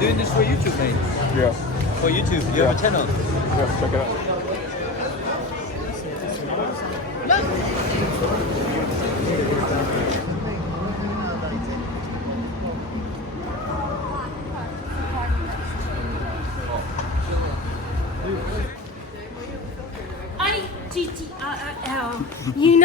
doing this for YouTube, mate. Yeah. For YouTube, you have a channel. Yeah, check it out. Ay, Gigi, you